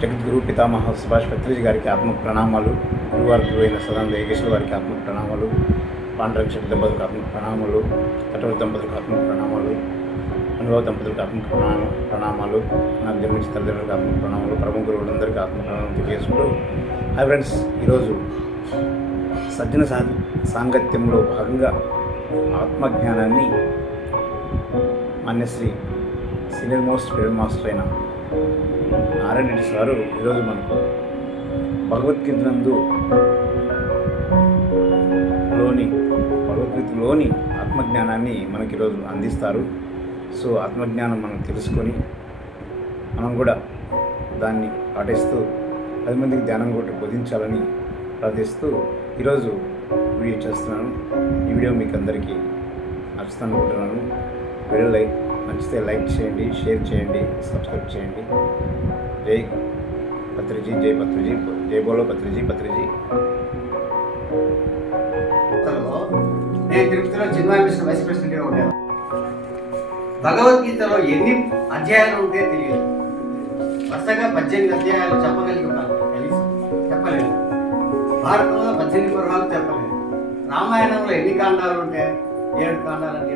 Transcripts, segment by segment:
జగద్గురు పితామహ సుభాష్ పత్రిజీ గారికి ఆత్మ ప్రణామాలు, గురువారి గురువైన సదానంద యోగేశ్వర వారికి ఆత్మ ప్రణామాలు, పాండరంగశెట్టి దంపతులకు ఆత్మ ప్రణామాలు, కటవరి దంపతులకు ఆత్మ ప్రణామాలు, అనుభవ దంపతులకు ఆత్మ ప్రణామాలు, నాకు జన్మించిన తల్లిదండ్రులకు ఆత్మ ప్రణామాలు, పరమ గురువులందరికీ ఆత్మ ప్రణామాలు తెలియజేసుకుంటూ, హాయ్ ఫ్రెండ్స్, ఈరోజు సజ్జన సాంగత్యంలో భాగంగా ఆత్మజ్ఞానాన్ని Manyashri senior most spirit master అయిన నారాయణ రెడ్డి సారు ఈరోజు మనకు భగవద్గీతలోని ఆత్మజ్ఞానాన్ని మనకి ఈరోజు అందిస్తారు. సో ఆత్మజ్ఞానం మనం తెలుసుకొని మనం కూడా దాన్ని పాటిస్తూ 10 మందికి ధ్యానం కూడా బోధించాలని ప్రార్థిస్తూ ఈరోజు వీడియో చేస్తున్నాను. ఈ వీడియో మీకు అందరికీ నచ్చుతుందనుకుంటున్నాను. వీడియో నచ్చితే లైక్ చేయండి, షేర్ చేయండి, సబ్స్క్రైబ్ చేయండి. జై పత్రిజీ, జై పత్రిజీ, జై బోలో పత్రిజీ. నేను తిరుపతిలో చిన్మయ వైస్ ప్రెసిడెంట్గా ఉండేది. భగవద్గీతలో ఎన్ని అధ్యాయాలు ఉంటాయో తెలియదు. వరుసగా 18 అధ్యాయాలు చెప్పగలిగి ఉన్నారు, చెప్పలేదు. భారతంలో 18 పర్వాలు చెప్పలేదు. రామాయణంలో ఎన్ని కాండాలు ఉంటాయి? 7 కాండాలు అంటే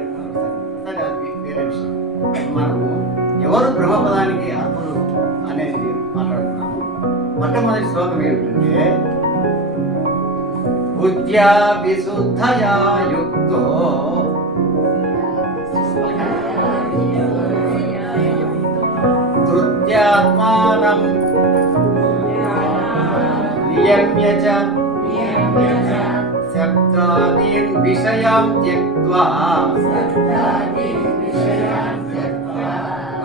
వేరే విషయం. మనము ఎవరు బ్రహ్మపదానికి అర్హులు అనేది మాట్లాడుతున్నాము. మొట్టమొదటి శ్లోకం ఏమిటంటే, బుద్ధ్యా విశుద్ధయా యుక్తో ధృత్యాత్మానం నియమ్య చ శబ్దాదీన్ విషయాన్ త్యక్త్వా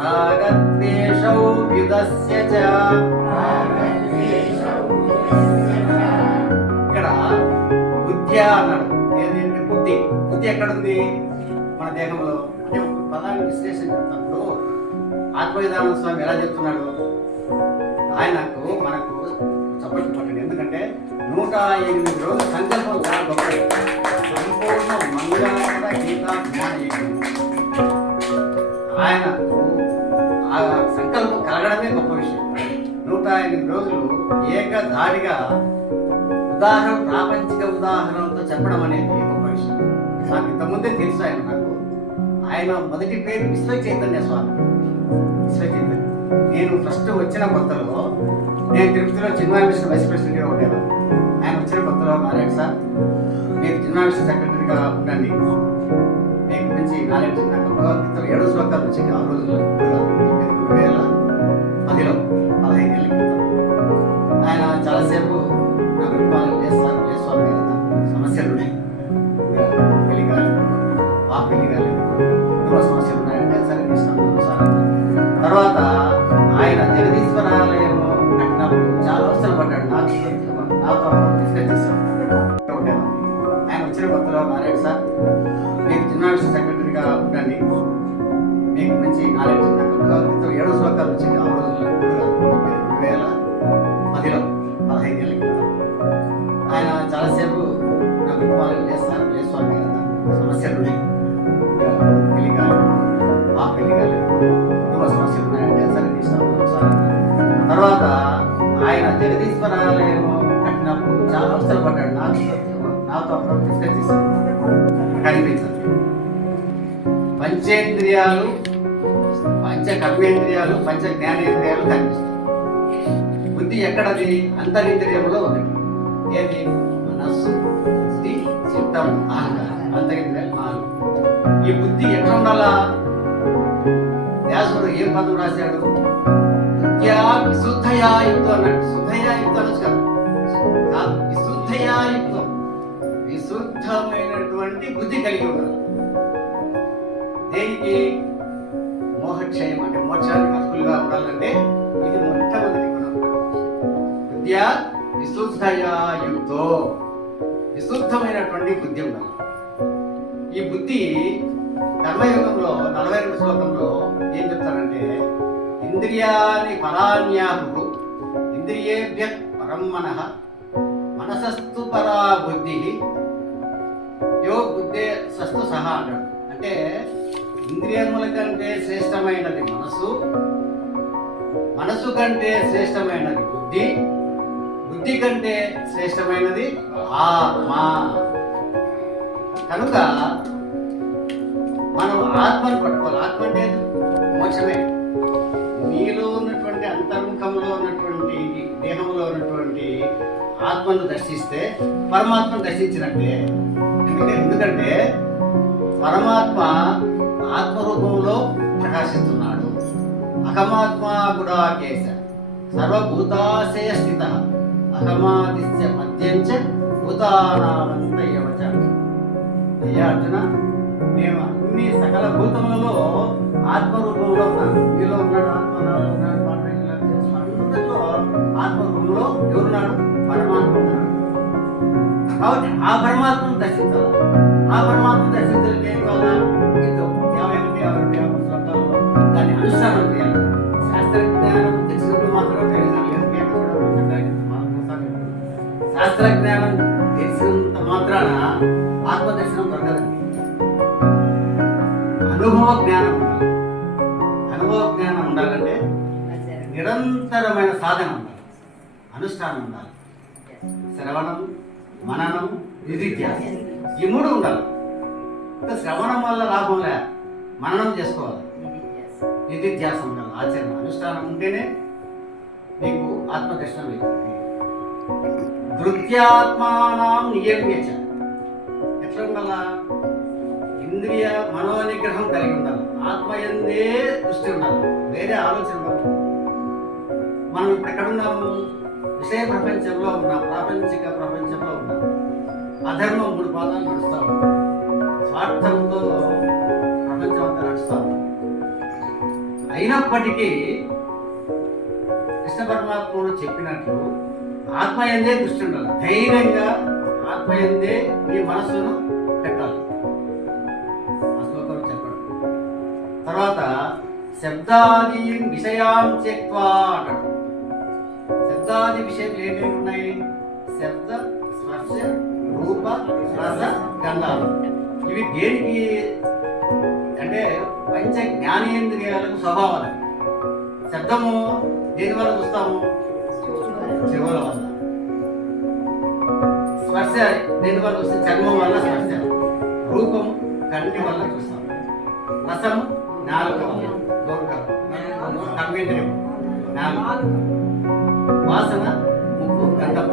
రాగద్వేషౌ వ్యుదస్య చ. ఇక్కడ బుద్ధి అన్నాడు. ఏంటంటే బుద్ధి ఎక్కడుంది? మన దేహంలో. అంటే పదాన్ని విశ్లేషించినప్పుడు ఆత్మవిధానం స్వామి ఎలా చెప్తున్నాడు? మనకు చప్పట్లు పట్టండి. ఎందుకంటే 108 రోజుల సంకల్పం చాలా గొప్పది. సంపూర్ణ మంగళకర గీతా ఆయనకు ఆ సంకల్పం కలగడమే గొప్ప విషయం. 108 రోజులు ఏకధారిగా ప్రాపంచిక ఉదాహరణలతో చెప్పడం అనేది గొప్ప విషయం. నాకు ఇంతకుముందే తెలుసు ఆయన మొదటి పేరు విశ్వ చైతన్య స్వామి. నేను ఫస్ట్ వచ్చిన కొత్తలో నేను తిరుపతిలో చిన్మయ వైస్ ప్రెసిడెంట్గా ఉండేవాడు. ఆయన వచ్చిన కొత్తలో నారాయణ సార్, మీరు చిన్మయ సెక్రటరీగా ఉండండి, మీకు గురించి నాలెడ్జ్ నాకు భగవద్గీతలో 7 శ్లోకాలు వచ్చాయి. ఆ రోజుల్లో 2010లో 15 ఏళ్ళ క్రితం ఆయన చాలాసేపు నాకు స్వామి సమస్యలు ఉన్నాయి, పెళ్లి కాలేదు, పెళ్లి కాలేదు, కుటుంబ సమస్యలు ఉన్నాయంటే సరే తీసుకున్నాను సార్. తర్వాత ఆయన జగదీశ్వరాలయం కట్టినప్పుడు చాలా అవసరం పడ్డాడు. నాతో డిస్కస్ చేశాను. ఆయన వచ్చిన కొత్తలో నారాయణ సార్, మీకు చిన్న సెక్రటరీగా ఉండండి, మీకు మంచి నాలెడ్జ్ నాకు భగవద్గీతలో 7 శ్లోకాలు వచ్చింది. ఆ రోజుల్లో 2010లో 15 ఏళ్ళ క్రితం ఆయన చాలాసేపు నాకు లేదు స్వామి సమస్యలు ఉన్నాయి, పెళ్లి కాలేదు, పెళ్లి కాలేదు, కుటుంబ సమస్యలు ఉన్నాయంటే సరే తీసుకున్నాను సార్. తర్వాత ఆయన జగదీశ్వరాలయం కట్టినప్పుడు చాలా అవసరం పడ్డాడు. నాతో డిస్కస్ చేశాను. కనిపించదు. పంచేంద్రియాలు, పంచ కర్మేంద్రియాలు, పంచ జ్ఞానేంద్రియాలు కనిపిస్తాయి. బుద్ధి ఎక్కడది? అంతరింద్రియంలో ఒకటి. ఏది? మనస్సు, బుద్ధి, చిత్తం, అహంకారం. అంతరింద్రియాలు 4. ఈ బుద్ధి ఎట్లా ఉండాలా? వ్యాసుడు ఏం పదం రాశాడు? బుద్ధ్యా విశుద్ధయాయుక్తం అన్నట్టు. శుద్ధయాయుక్తం అనొచ్చు కదా, విశుద్ధయాయుక్తం. విశుద్ధమైనటువంటి బుద్ధి కలిగి ఉండాలి. దేనికి? మోహక్షయం, అంటే మోక్షానికి అర్హులుగా ఉండాలంటే ఇది మొట్టమొదటి గుణం. బుద్ధ్యా విశుద్ధయాయుక్తో, విశుద్ధమైనటువంటి బుద్ధి ఉండాలి. ఈ బుద్ధి కర్మయోగంలో 42 శ్లోకంలో ఏం చెప్తారంటే, ఇంద్రియాని పరాన్యాహు ఇంద్రియేభ్య పరం మనః మనసస్తు పరా బుద్ధి యో బుద్ధే సస్తు సహా అంటాడు. అంటే ఇంద్రియముల కంటే శ్రేష్టమైనది మనసు, మనసు కంటే శ్రేష్టమైనది బుద్ధి, బుద్ధి కంటే శ్రేష్టమైనది ఆత్మ. కనుక మనం ఆత్మను పట్టుకోవాలి. ఆత్మ అంటే మోక్షమే. నీలో ఉన్నటువంటి అంతర్ముఖంలో ఉన్నటువంటి దేహంలో ఉన్నటువంటి ఆత్మను దర్శిస్తే పరమాత్మను దర్శించినట్టే. ఎందుకంటే పరమాత్మ ఆత్మరూపంలో ప్రకాశిస్తున్నాడు. అహమాత్మ గుడాకేశ సర్వభూతాశయ స్థిత అహమాదిత్య మధ్యంచ భూతానామంతయవచ. అయ్యా అర్జున, నేను అన్ని సకల భూతములలో ఆత్మరూపంలో ఉన్నాను. మీలో ఉన్నాడు ఆత్మ, నాలో ఉన్నాడు, అందరిలో ఆత్మరూపంలో ఎవరున్నాడు? పరమాత్మ ఉన్నాడు. కాబట్టి ఆ పరమాత్మను దర్శించాలి. ఆ పరమాత్మను దర్శించాలంటే ఏం కావాలా? ఇంతో 50 శ్లోకాల్లో దాన్ని అనుష్ఠానం చేయాలి. శాస్త్రజ్ఞానం తెలిసినప్పుడు మాత్రం ప్రయోజనం లేదు. శాస్త్రజ్ఞానం తెలిసినంత మాత్రాన ఆత్మదర్శనం దొరకదండి. అనుభవ జ్ఞానం ఉండాలి. అనుభవ జ్ఞానం ఉండాలంటే నిరంతరమైన సాధన ఉండాలి, అనుష్ఠానం ఉండాలి. శ్రవణం, మననం, నిధిధ్యాసం, ఈ మూడు ఉండాలి. ఇంకా శ్రవణం వల్ల లాభం లే, మననం చేసుకోవాలి, నిధిధ్యాసం ఉండాలి, ఆచరణ, అనుష్ఠానం ఉంటేనే నీకు ఆత్మదర్శనం అవుతుంది. ధృత్యాత్మానం నియమ్యచ, ఎట్లా ఉండాలా? ఇంద్రియ మనోనిగ్రహం కలిగి ఉండాలి. ఆత్మయందే దృష్టి ఉండాలి, వేరే ఆలోచన ఉండాలి. మనం ఇప్పుడు ఎక్కడున్నాము? విషయ ప్రపంచంలో ఉన్నాం, ప్రాపంచిక ప్రపంచంలో ఉన్నాం. అధర్మం 3 పాదాలు నడుస్తూ ఉంటాం. స్వార్థంతో ప్రపంచం అంతా నడుస్తూ ఉంటాం. అయినప్పటికీ కృష్ణ పరమాత్ముడు చెప్పినట్లు ఆత్మయందే దృష్టి ఉండాలి. ధైర్యంగా ఆత్మయందే మీ మనస్సును పెట్టాలి. ఆ శ్లోకం చెప్పడం. తర్వాత శబ్దాది విషయాం త్యక్త్వా అంటాడు. శబ్దాది విషయాలు ఏమేమి ఉన్నాయి? శబ్ద, స్పర్శ, రూప, రస, గంధాలు. ఇవి దేనికి అంటే పంచ జ్ఞానేంద్రియాలకు స్వభావాలు. శబ్దము దేని వల్ల చూస్తాము? చెవుల వల్ల. స్పర్శ దేని వల్ల చూస్తే చర్మం వల్ల స్పర్శ. రూపము కంటి వల్ల చూస్తాం. రసము నాలుక వల్ల, కర్మేంద్రియం నాలుగు. వాసన ముక్కు, గంధం.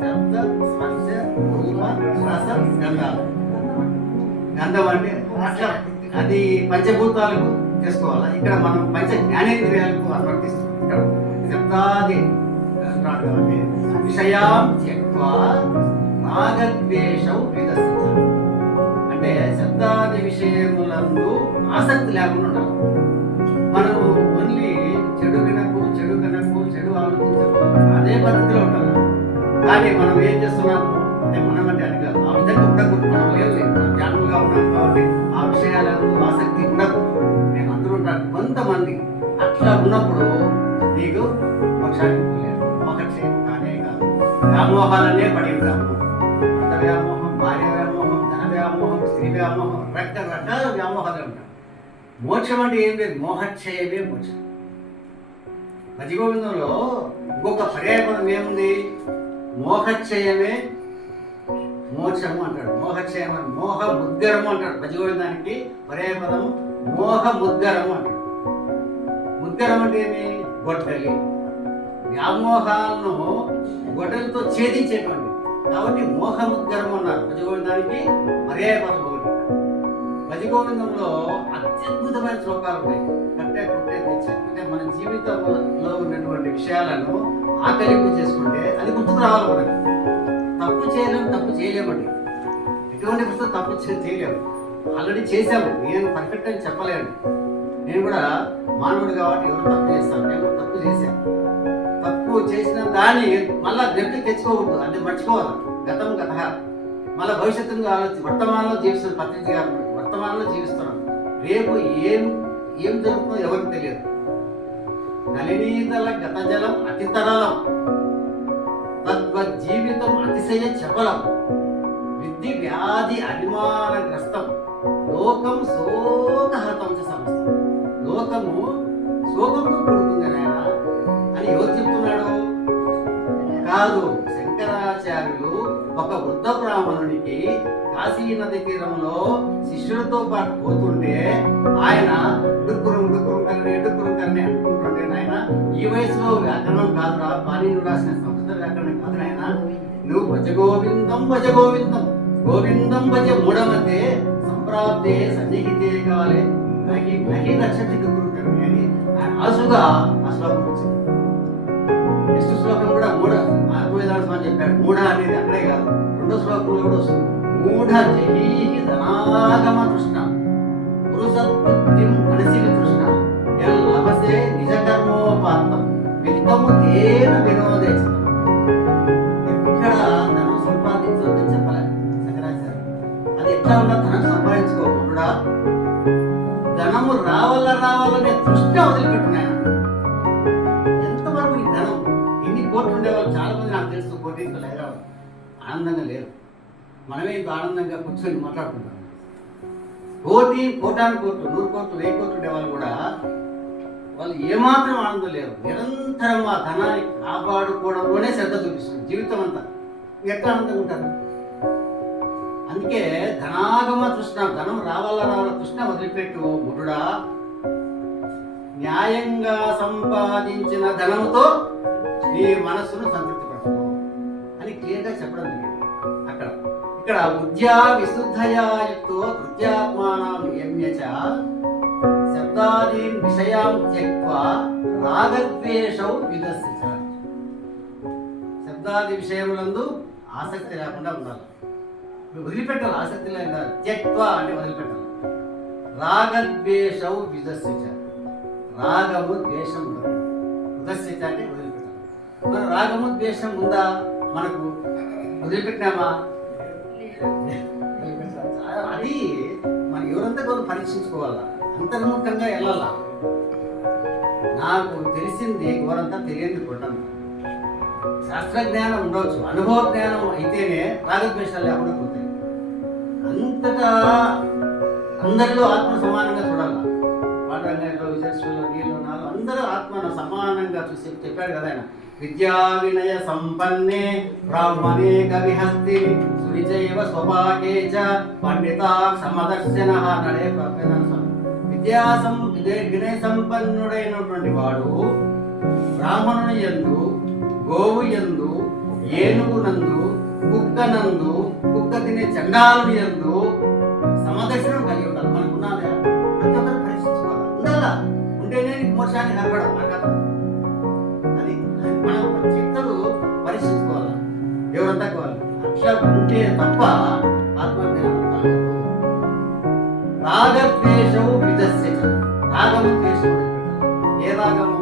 శబ్ద, స్పర్శ, రూప, రస, గంధాలు. గంధం అంటే అట్లా అది పంచభూతాలకు చేసుకోవాలి. ఇక్కడ మనం పంచ జ్ఞానేంద్రియాలకు అనువర్తిస్తాం. ఇక్కడ శబ్దాది విషయాం త్యక్త్వా రాగద్వేషం విదర్శించాలి. అంటే శబ్దాది విషయములందు ఆసక్తి లేకుండా ఉండాలి. మనము ఓన్లీ చెడు వినకు, చెడు ఆలోచించకు, అదే పద్ధతిలో ఉండాలి. కానీ మనం ఏం చేస్తున్నాము అంటే మనం అంటే అని కాదు, ఆ విధంగా ఉండకూడదు. మనం లేదు, జ్ఞానంగా ఉన్నాం కాబట్టి ఆ విషయాలను ఆసక్తి ఉండదు. నేను అందరూ ఉంటాను. కొంతమంది అట్లా ఉన్నప్పుడు నీకు మోక్షానికి మోక్షం కానే కాదు. వ్యామోహాలనే పడి ఉంటాము. భర్త వ్యామోహం, భార్య వ్యామోహం, ధన వ్యామోహం, స్త్రీ వ్యామోహం, రకరకాల వ్యామోహాలు ఉంటాయి. మోక్షం అంటే ఏం లేదు, మోహక్షయమే మోక్షం. భజగోవిందంలో ఇంకొక పర్యాయపదం ఏముంది? మోహక్షయమే మోక్షము అంటాడు. మోహక్షయం అని మోహ ముద్గరము అంటాడు. భజగోవిందానికి పర్యాయపదము మోహ ముద్గరము అంటాడు. ముద్గరం అంటే ఏమి? గొడ్డలి. వ్యామోహాలను గొడ్డలతో ఛేదించేటువంటి, కాబట్టి మోహ ముద్గరం అన్నారు. భజగోవిందానికి పర్యాయపదం ఒకటి. భజగోవిందంలో అత్యద్భుతమైన శ్లోకాలు ఉన్నాయి. కట్టే కుట్టే తెచ్చే, అంటే మన జీవితంలో ఉన్నటువంటి విషయాలను ఆకలింపు చేసుకుంటే అది గుర్తుకు రావాలి. మనకి తప్పు చేయలేమండి. ఎటువంటి పుస్తకం తప్పు చేయలేము. ఆల్రెడీ చేశాము. నేను పర్ఫెక్ట్ అని చెప్పలేను. నేను కూడా మానవుడు కాబట్టి ఎవరు తప్పు చేస్తాను. నేను కూడా తప్పు చేశాను. తప్పు చేసిన దాన్ని మళ్ళా గట్టి తెచ్చుకోకూడదు, అంటే మర్చిపోవాలి. గతం గత, మళ్ళీ భవిష్యత్తుగా ఆలోచించి వర్తమానంలో జీవిస్తున్నారు. పత్రిక గారు వర్తమానంలో జీవిస్తున్నాం. రేపు ఏం జరుగుతుందో ఎవరికి తెలియదు. నలినీతల గత జలం అతి తరలం, తద్వజ్జీవితం అతిశయ చపలం, విద్ధి వ్యాధి అభిమానగ్రస్తం, లోకం శోకహతం సమస్తం. లోకము శోకంతో కూడుకుంది నాయన. అని ఎవరు చెప్తున్నాడు? కాదు, శంకరాచార్యులు ఒక వృద్ధ బ్రాహ్మణునికి కాశీ నది తీరంలో శిష్యులతో పాటు పోతుంటే ఆయన డుక్కురం కర్ణి అనుకుంటుంటే నాయన ఈ వయసులో వ్యాకరణం కాదురా, పాణిని రాసిన సంస్కృత వ్యాకరణం కాదు నాయన, నువ్వు భజ గోవిందం భజ మూఢమతే సంప్రాప్తే సన్నిహితే కావాలి నహి రక్షతి డుక్కురం కర్ణి అని ఆసుగా ఆ శ్లోకం వచ్చింది. నెక్స్ట్ శ్లోకం కూడా ఆత్మవేదాంతం చెప్పాడు. మూఢ అనేది అక్కడే కాదు, రెండో శ్లోకంలో కూడా వస్తుంది. మూఢ జహీహి ధనాగమ తృష్ణ పురుషత్పత్తిం మనసి తృష్ణ లభసే నిజ కర్మోపాత్తం విత్తము తేన వినోదే. ఎక్కడ ధనం సంపాదించవద్దని చెప్పలేదు శంకరాచార్య. అది ఎట్లా ఉన్నా ధనం సంపాదించుకోకుండా ధనము రావాలనే తృష్ణ వదిలిపెట్టున్నాయన. ఎంతవరకు ఈ ధనం ఎన్ని కోట్లు ఉండేవాళ్ళు చాలా మంది నాకు తెలుసు, కోటీశ్వరులు హైదరాబాద్ ఆనందంగా లేరు. మనమే ఇంత ఆనందంగా కూర్చొని మాట్లాడుకుంటాం. కోటాను కోట్లు 100 కోట్లు 1000 కోట్లు ఉండేవాళ్ళు కూడా వాళ్ళు ఏమాత్రం ఆనందం లేరు. నిరంతరం ఆ ధనాన్ని కాపాడుకోవడంలోనే శ్రద్ధ చూపిస్తుంది జీవితం అంతా. ఎట్లా ఆనందంగా ఉంటారు? అందుకే ధనాగమ తృష్ణ, ధనం రావాల తృష్ణ వదిలిపెట్టు మురుడా, న్యాయంగా సంపాదించిన ధనముతో నీ మనస్సును సంతృప్తి పరచుకో అని క్లియర్గా చెప్పడం జరిగింది. ఇక్కడ బుద్ధ్యా విశుద్ధయా యుక్తో కృత్యాత్మానాం నియమ్య చ శబ్దాదీన్ విషయాన్ త్యక్త్వా రాగద్వేషౌ విదస్య చ. శబ్దాది విషయములందు ఆసక్తి లేకుండా ఉండాలి. వదిలిపెట్టాలి, ఆసక్తి లేకుండా. త్యక్త్వా అంటే వదిలిపెట్టాలి. రాగద్వేషౌ విదస్య చ, రాగము ద్వేషం ఉండదు. విదస్య చ అంటే వదిలిపెట్టాలి. మన రాగము ద్వేషం ఉందా? మనకు వదిలిపెట్టినామా? అది మనం ఎవరంతా కూడా పరీక్షించుకోవాలా, అంతర్ముఖంగా వెళ్ళాలా. నాకు తెలిసింది ఎవరంతా తెలియని కొట్టను. శాస్త్రజ్ఞానం ఉండవచ్చు, అనుభవ జ్ఞానం అయితేనే రాగద్వేషాలు లేకుండా పోతాయి. అంతటా అందరిలో ఆత్మ సమానంగా చూడాలా. పాఠరంగంలో విజయశ్వరులు నీళ్ళు నాలో అందరూ ఆత్మను సమానంగా చూసి చెప్పాడు కదా ఆయన. విద్యా వినయ సంపన్నే బ్రాహ్మణే కవిహస్తి సునిచైవ స్వభాగే చ పండితా సమదర్శన నడే ప్రపేదన. వినయ సంపన్నుడైనటువంటి వాడు బ్రాహ్మణుని యందు, గోవు యందు, ఏనుగునందు, కుక్కనందు, కుక్క తినే చండాలుని యందు సమదర్శనం కలిగి ఉండాలి. మనకు ఉన్నదా? ప్రతి ఒక్కరు పరీక్షించుకోవాలి. ఉండాలా, ఉంటేనే మోక్షాన్ని కనపడవు. అది మనం చిత్తలు పరీక్షించుకోవాలి. ఎవరంతా కావాలి అట్లా ఉంటే తప్ప ఆత్మజ్ఞానం కలగదు. రాగద్వేషం విదస్య చ, రాగము ద్వేషం. ఏ రాగము?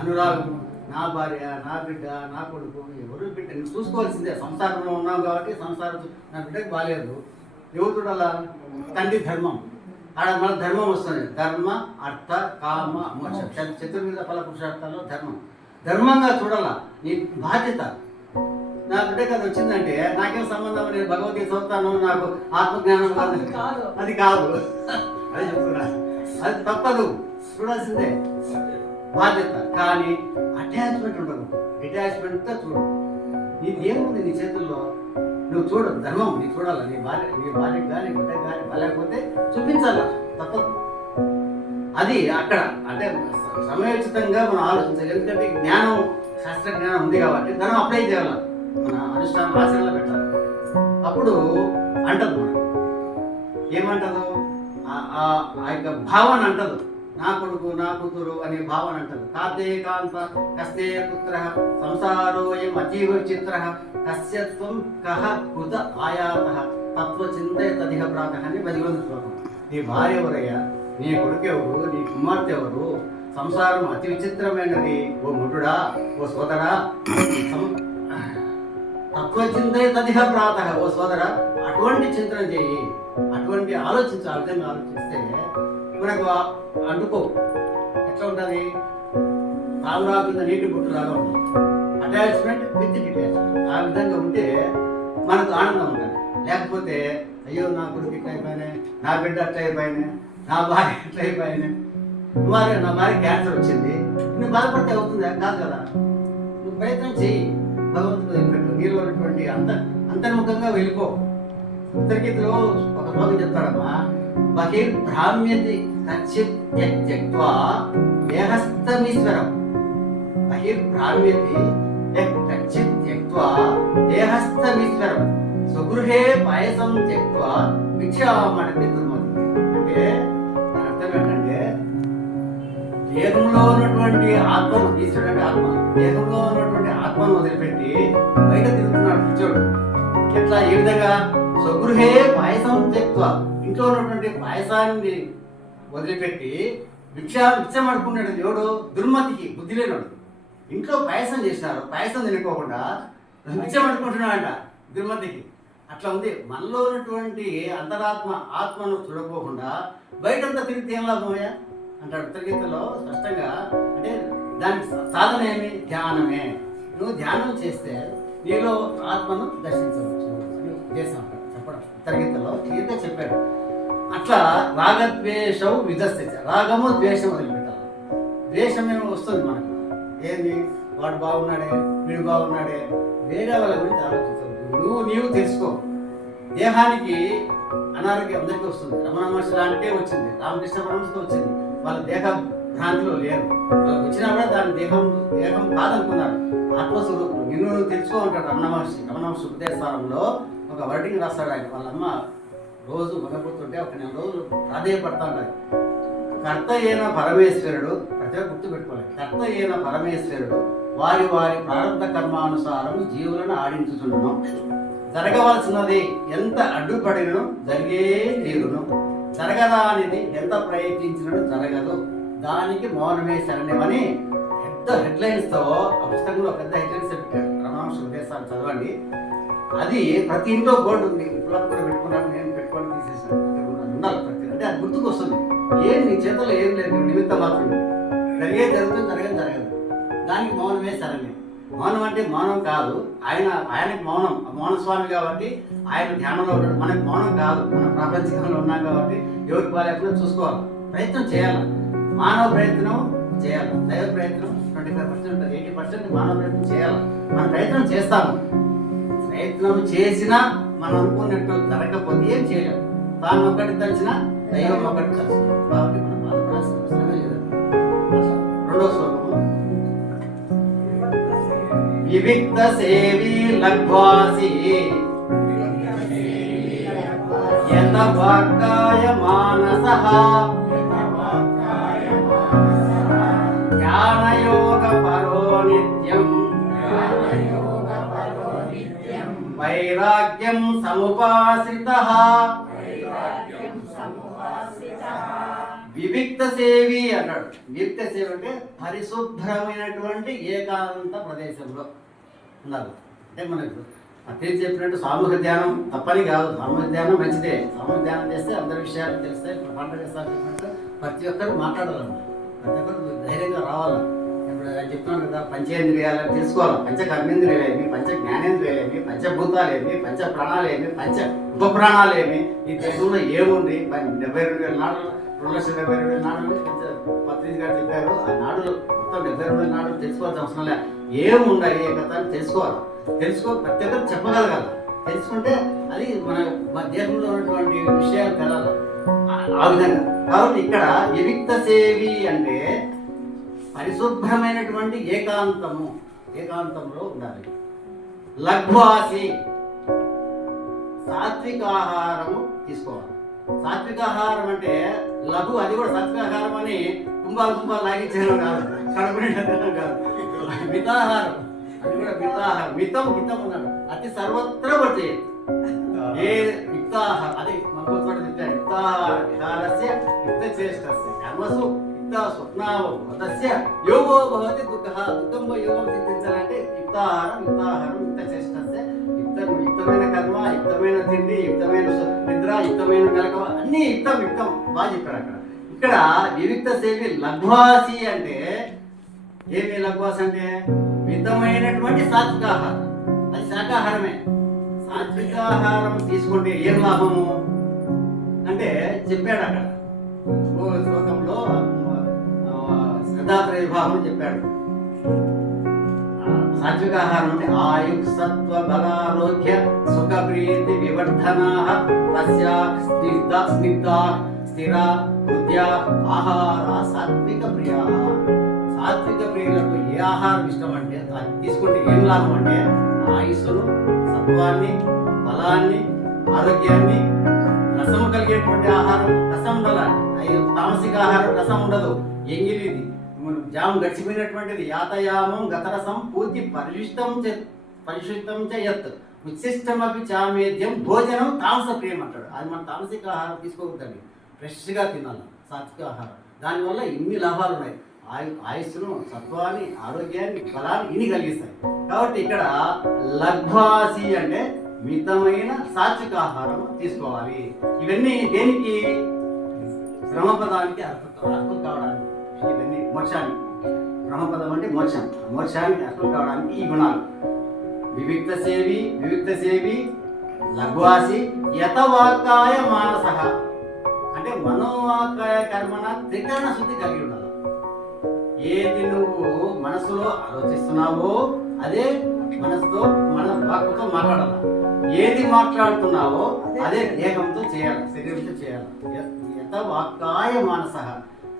అనురాగము. నా భార్య, నా బిడ్డ, నా కొడుకు, ఎవరు బిడ్డ నువ్వు చూసుకోవాల్సిందే. సంసారంలో ఉన్నాం కాబట్టి సంసారం నా బిడ్డకు బాగాలేదు, ఎవరు చూడాలా? తండ్రి ధర్మం. ఆడ మన ధర్మం వస్తుంది. ధర్మ అర్థ కామ మోక్ష చతుర్విధ ఫల పురుషార్థాల్లో ధర్మం. ధర్మంగా చూడాలా, నీ బాధ్యత. నా బిడ్డకి అది వచ్చిందంటే నాకేం సంబంధం, నేను భగవద్గీత చదువుతాను, నాకు ఆత్మజ్ఞానం కాదు, అది కాదు. అది చెప్తున్నా, అది తప్పదు, చూడాల్సిందే బాధ్యత. కానీ అటాచ్మెంట్ ఉండదు. డిటాచ్మెంట్గా చూడు. నీదేముంది నీ చేతుల్లో, నువ్వు చూడు. ధర్మం నీకు చూడాలి. నీ భార్యకు కానీ బిడ్డకు కానీ బాలేకపోతే చూపించాల, తప్పదు. అది అక్కడ అంటే సమయోచితంగా మనం ఆలోచించాలి. ఎందుకంటే జ్ఞానం, శాస్త్ర జ్ఞానం ఉంది కాబట్టి ధనం అప్లై చేయాలి, మన అనుష్ఠానం ఆచరణలో పెట్టాలి. అప్పుడు అంటదు, మనం ఏమంటదు? ఆ యొక్క భావన అంటదు. నా కొడుకు, నా కూతురు అనే భావన అంటదు. కాతే కాంత కస్తే పుత్ర సంసారోయం అజీవ చిత్ర కస్యత్వం కహ కృత ఆయాత తత్వచింతయ తదిహ ప్రాతః అని 10 శ్లోకం. నీ భార్య ఎవరయ్యా, నీ కొడుకు ఎవరు, నీ కుమార్తె ఎవరు, సంసారం అతి విచిత్రమైనది ఓ ముఠుడా, ఓ సోదరా. తత్వచింతయ తదిహ ప్రాతః, ఓ సోదరా అటువంటి చింతన చేయి, అటువంటి ఆలోచించు. ఆ విధంగా ఆలోచిస్తే మనకు అంటుకో. ఎట్లా ఉంటుంది? తాగురా కింద నీటి బుట్టులాగా ఉంటుంది. Attachment with detachment. ఆ విధంగా ఉంటే మనకు ఆనందం ఉంటుంది. లేకపోతే అయ్యో నా కొడుకు ఇట్లా అయిపోయినాయి, నా బిడ్డ అట్లా అయిపోయినాయి, నా భార్య ఎట్లా అయిపోయినాయి, నా భార్య క్యాన్సర్ వచ్చింది, నువ్వు బాధపడితే అవుతుందా? కాదు కదా. నువ్వు ప్రయత్నం చెయ్యి, భగవంతుడు వదిలిపెట్టు. నీలో ఉన్నటువంటి అంతర్ముఖంగా వెళ్ళిపో. ఉత్తరగీతలో ఒక శ్లోకం చెప్తాడమ్మా, బహిర్భ్రామ్యతి త్యక్త్వా దేహస్థమీశ్వరం. బహిర్భ్రామ్యతి త్యక్త్వా దేహస్థమీశ్వరం స్వగృహే పాయసం త్యక్త్వా భిక్షామణతి దుర్మతి. అంటే దాని అర్థం ఏంటంటే, దేహంలో ఉన్నటువంటి ఆత్మను, ఈశ్వరుడు అంటే ఆత్మ, దేహంలో ఉన్నటువంటి ఆత్మను వదిలిపెట్టి బయట తిరుగుతున్నాడు పిచ్చోడు. ఎట్లా? ఏ విధంగా? స్వగృహే పాయసం త్యక్త్వా, ఇంట్లో ఉన్నటువంటి పాయసాన్ని వదిలిపెట్టి భిక్షం అడుకున్నాడు. ఎవడు? దుర్మతికి, బుద్ధి లేనాడు. ఇంట్లో పాయసం చేసినారు, పాయసం తినుకోకుండా భిక్షం అడుకుంటున్నాడంట దుర్మతికి. అట్లా ఉంది. మనలో ఉన్నటువంటి అంతరాత్మ, ఆత్మను చూడకోకుండా బయటంతా తిరిగితే ఏం లాభమయ్యా అంటాడు ఉత్తరగీతలో స్పష్టంగా. అంటే దానికి సాధన ఏమి? ధ్యానమే. నువ్వు ధ్యానం చేస్తే నీలో ఆత్మను దర్శించవచ్చు అని ఉద్దేశం చెప్పడం ఉత్తరగీతలో క్లియర్గా చెప్పాడు. అట్లా రాగద్వేషం విధస్థిత, రాగము ద్వేషం వదిలిపెట్టాలి. ద్వేషం ఏమో వస్తుంది మనకు. ఏంది? వాడు బాగున్నాడే, వీడు బాగున్నాడే, వేరే వాళ్ళ గురించి ఆలోచించవు. నీవు తెలుసుకో. దేహానికి అనారోగ్యం అందరికీ వస్తుంది. రమణ మహర్షి లాంటికే వచ్చింది, రామకృష్ణ పరమహంసకు వచ్చింది. వాళ్ళ దేహ భ్రాంతిలో లేరు. వాళ్ళకి వచ్చినా కూడా దాని దేహం కాదనుకున్నారు. ఆత్మస్వరూపం నిన్ను తెలుసుకో అంటాడు రమణ మహర్షి. రమణ మహర్షి ఉపదేశాలలో ఒక వర్డింగ్ రాస్తాడు ఆయన. వాళ్ళమ్మ రోజు మగపుతుంటే ఒక 4 రోజులు ప్రాధేయపడతా ఉంటాడు. కర్త అయిన పరమేశ్వరుడు, ప్రతి గుర్తు పెట్టుకోవాలి, కర్త అయిన పరమేశ్వరుడు వారి వారి ప్రారంభ కర్మానుసారం జీవులను ఆడించుచుండును. జరగవలసినది ఎంత అడ్డుపడినను జరిగే తీరును, జరగదానిది ఎంత ప్రయత్నించినను జరగదు, దానికి మౌనమే శరణ్యమని పెద్ద హెడ్లైన్స్తో ఆ పుస్తకంలో పెద్ద హెడ్లైన్స్ పెట్టారు. రమణమహర్షి ఉపదేశాలు చదవండి. అది ప్రతి ఇంట్లో బోర్డు ఉంది. ఇప్పుడు కూడా పెట్టుకున్నాను, నేను పెట్టుకొని తీసేసాను. ఉండాలి ప్రతి, అంటే అది గుర్తుకు వస్తుంది. ఏం నీ చేతుల్లో ఏం లేదు, నిమిత్తం మాత్రమే. జరుగుతుంది, జరగదు. దానికి మౌనమే శరణ్యం. మౌనం అంటే మౌనం కాదు, ఆయనకి మౌనం, మౌనస్వామి కాబట్టి ఆయన ధ్యానంలో ఉంటాడు. మనకి మౌనం కాదు, మనం ప్రపంచంలో ఉన్నాం కాబట్టి ఎవరికి బాగాలేకుండా చూసుకోవాలి, ప్రయత్నం చేయాలి. మానవ ప్రయత్నం చేయాలి, దైవ ప్రయత్నం 25% ఉంటుంది, 80% మానవ ప్రయత్నం చేయాలి. మనం ప్రయత్నం చేస్తాము. ప్రయత్నం చేసినా మనం అనుకున్నట్టు జరగకపోతే ఏం చేయలేము. తాను ఒక్కటి తలిచినా దైవం ఒకటి తలుచు కాబట్టి మనం బాధపడాల్సిన అవసరమే లేదండి. రెండో శ్లోకము, వివిక్త సేవీ లగ్వాసి యత వాక్కాయ మానసః ధ్యానయోగ పరో నిత్యం వైరాగ్యం సముపాశ్రితః. వివిక్త సేవి అన్నాడు. వివిక్త సేవి అంటే పరిశుభ్రమైనటువంటి ఏకాంత ప్రదేశంలో ఉండాలి. అంటే మనకు అత్తే చెప్పినట్టు సామూహిక ధ్యానం తప్పని కాదు, సామూహిక ధ్యానం మంచిదే. సామూహిక ధ్యానం చేస్తే అందరి విషయాలు తెలుస్తాయి. ఇప్పుడు పండుగ చెప్పినట్టు ప్రతి ఒక్కరు మాట్లాడాలన్నమాట, ప్రతి ఒక్కరు ధైర్యంగా రావాలి. ఇప్పుడు ఆయన చెప్తున్నాను కదా, పంచేంద్రియాలను తెలుసుకోవాలి. పంచ కర్మేంద్రియాలేమి, పంచ జ్ఞానేంద్రియాలేమి, పంచభూతాలేమి, పంచ ప్రాణాలేమి, పంచ ఉపప్రాణాలేమి, ఈ దేశంలో ఏముంది? 72,000 నాడులు, 2,72,000 నాడులు పత్రిక గారు చెప్పారు. ఆ నాడులు మొత్తం 72,000 నాడులు తెలుసుకోవాల్సిన అవసరం లేదు. ఏముండాలి ఏ కథ తెలుసుకోవాలి. ప్రతి ఒక్కరు చెప్పగలగాలి. తెలుసుకుంటే అది మన దేశంలో ఉన్నటువంటి విషయాలు తెలాలి ఆ విధంగా. కాబట్టి ఇక్కడ వివిక్త సేవి అంటే పరిశుభ్రమైనటువంటి ఏకాంతంలో ఉండాలి. లఘ్వాసి సాత్వికాహారము తీసుకోవాలి. సాత్వికాహారం అంటే లఘు, అది కూడా సాత్వికాహారం అని కుంభాలు లాగించడం కాదు, కడుపునే కాదు. మితాహారం, అది కూడా మితాహారం. మితం ఉన్నాడు, అతి సర్వత్ర పడితే ఏ మితాహారం, అది మనకు మితాహారస్య యుక్తచేష్టస్య కర్మసు స్వప్నావతస్య యోగో భవతి దుఃఖం యోగం సిద్ధించాలంటే యుక్తాహారం యుక్తచేష్టస్య యుక్తమైన కర్మ, యుక్తమైన తిండి, యుక్తమైన నిద్ర, యుక్తమైన మెలకువ, అన్ని యుక్తం బాగా చెప్పాడు అక్కడ. ఇక్కడ వివిక్త సేవి లఘ్వాసి అంటే ఏమి? లఘ్వాసి అంటే మితమైనటువంటి సాత్వికాహారం, అది శాకాహారమే. సాత్వికాహారం తీసుకుంటే ఏం లాభము అంటే చెప్పాడు అక్కడ శ్లోకంలో. శుద్ధాత్ర విభాగం చెప్పాడు. సాత్విక ఆహారం అంటే ఆయుక్ సత్వ బలారోగ్య సుఖ ప్రీతి వివర్ధనాః తస్యాః స్నిగ్ధా స్థిర హృద్యా ఆహార సాత్విక ప్రియా. సాత్విక ప్రియులకు ఏ ఆహారం ఇష్టం అంటే అది తీసుకుంటే ఏం లాభం అంటే ఆయుస్సును, సత్వాన్ని, బలాన్ని, ఆరోగ్యాన్ని, రసము కలిగేటువంటి ఆహారం. రసం ఉండాలి. తామసిక ఆహారం రసం ఉండదు, ఎంగిలిది, జాము గడిచిపోయినటువంటిది. యాతయామం గతరసం పూర్తి పరిశుద్ధం యత్ ఉత్సిష్టమపి చామేద్యం భోజనం తామస ప్రియం అంటాడు. అది మన తామసిక ఆహారం తీసుకోవద్దండి, ఫ్రెష్గా తినాలి సాత్విక ఆహారం. దానివల్ల ఇన్ని లాభాలు ఉన్నాయి. ఆయుస్సును, సత్వాన్ని, ఆరోగ్యాన్ని, బలాన్ని ఇన్ని కలిగిస్తాయి. కాబట్టి ఇక్కడ లఘ్వాసి అంటే మితమైన సాత్విక ఆహారం తీసుకోవాలి. ఇవన్నీ దేనికి? బ్రహ్మపదానికి అర్హత కావడానికి. ఇవన్నీ మోక్షానికి. బ్రహ్మపదం అంటే మోక్షం. మోక్షానికి అర్హత కావడానికి ఈ గుణాలు. వివిక్త సేవి లఘ్వాసి యతవాకాయ మానస అంటే మనోవాకాయ కర్మణ త్రికరణ శుద్ధి కలిగి ఉండాలి. ఏది నువ్వు మనసులో ఆలోచిస్తున్నావో అదే మనసుతో, మన వాక్కుతో మాట్లాడాలి. ఏది మాట్లాడుతున్నావో అదే దేహంతో చేయాలి, శరీరంతో చేయాలి. యతవాకాయ మానస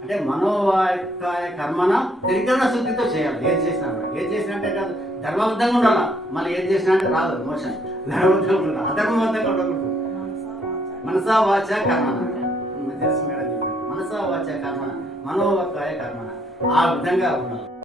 అంటే మనోవాకాయ కర్మన త్రికరణ శుద్ధితో చేయాలి. ఏది చేసినా కూడా. ఏది చేసినా అంటే కాదు, ధర్మబద్ధంగా ఉండాలి. మళ్ళీ ఏది చేసినా అంటే రాదు మోక్షం. ధర్మబద్ధంగా ఉండాలి, అధర్మబద్ధంగా ఉండకూడదు. మనసా వాచ కర్మన తెలుసు మేడం చెప్పండి. మనసా వాచ కర్మన మనోవాకాయ కర్మన ఆ విధంగా ఉండాలి.